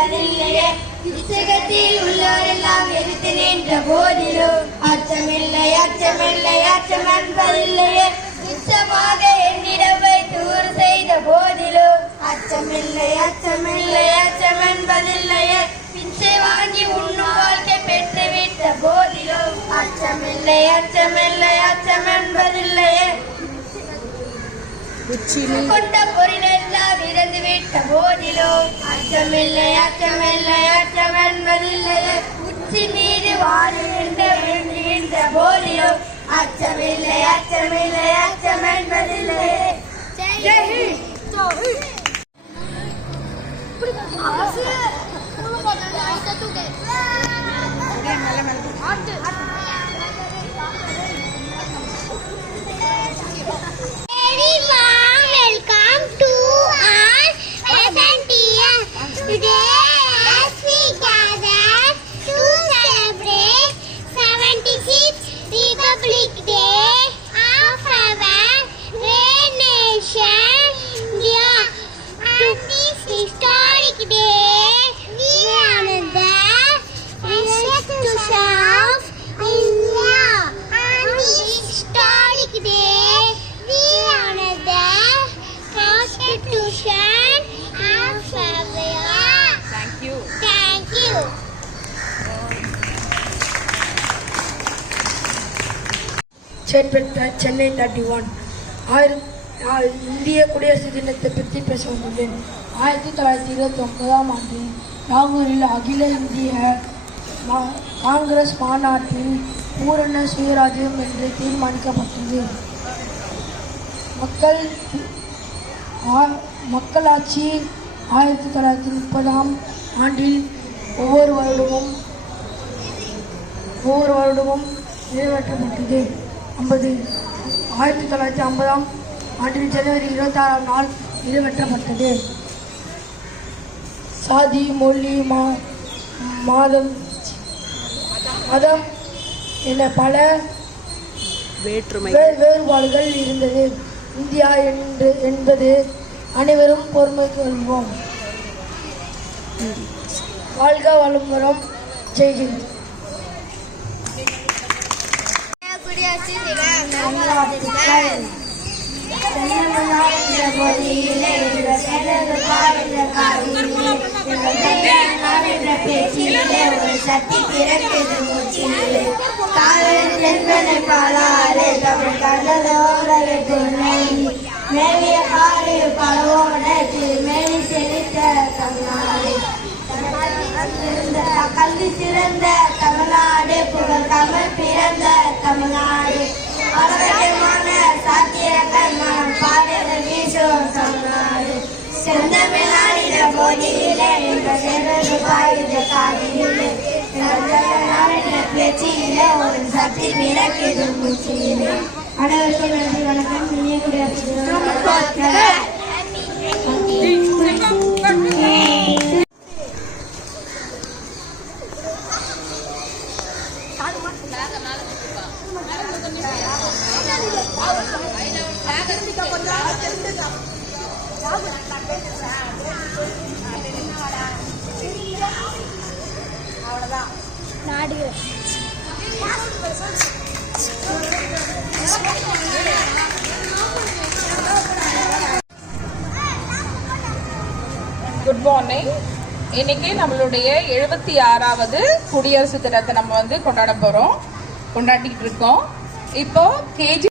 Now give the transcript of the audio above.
என்பதில்லையே. இச்சகத்தில் உள்ளவரெல்லாம் எதிர்த்து நின்ற போதிலும் அச்சமில்லை அச்சமில்லை அச்சம் என்பதில்லையே. உச்சமாக என்னிடம் வைத்து ஊர் செய்த போதிலும் அச்சமில்லை அச்சமில்லை அச்சம் என்பதில்லையே. பிச்சை வாங்கி உண்ணும் வாழ்க்கை பெற்றுவிட்ட போதிலும் அச்சமில்லை அச்சமில்லை அச்சம் என்பதில்லையே. கொண்ட பொருளெல்லாம் இறந்து விட்ட போதிலும் அச்சமில்லை அச்சமில்லை அச்சம் என்பதில்லையே. உச்சி மீது வாழ்கின்ற வேண்டுகின்ற போதிலும் அச்சமில்லை அச்சமில்லை அச்சம் என்பதில்லையே. சென்னை 31 இந்திய குடியரசு தினத்தை பற்றி பேச வந்துள்ளேன். 1929ஆம் ஆண்டு நாகூரில் அகில இந்திய காங்கிரஸ் மாநாட்டில் பூரண சுயராஜ்யம் என்று தீர்மானிக்கப்பட்டது. மக்களாட்சி 1930ஆம் ஆண்டில் ஒவ்வொரு வருடமும் நிறைவேற்றப்பட்டது. 1950ஆம் ஆண்டில் ஜனவரி 26ஆம் நாள் நிறைவேற்றப்பட்டது. சாதி, மொழி, மதம் என பல வேறுபாடுகள் இருந்தது. இந்தியா என்பது அனைவரும் பொறுமை கொள்வோம். வாழ்க வளமுடன். ஜெய்ஹிந்த். சக்தி பிறக்குது மூச்சிலே காலத்திலே பாலாலே தமிழ் கடலோரே துணை மேலிய காடு பலவோனது மேலி செழித்த தமிழ்நாடு கல்வி சிறந்த தமிழ்நாடு புகழ் தமிழ் பிறந்த தமிழ்நாடு ஆரோக்கியமான சாத்தியங்கள் மனம் பாடல் வீசும் தமிழ்நாடு செந்தமிழ்நாடின போதிலே எங்கள் செல்வது பாயுத காதிலே பேச்சிலே ஒரு சக்தி பிறக்குது மூச்சிலே. அனைவருக்கும் நன்றி, வணக்கம். இனிய குடியரசு குட் மார்னிங். இன்னைக்கு நம்மளுடைய 76வது குடியரசு தினத்தை நம்ம கொண்டாடிட்டு இருக்கோம். இப்போ கேஜி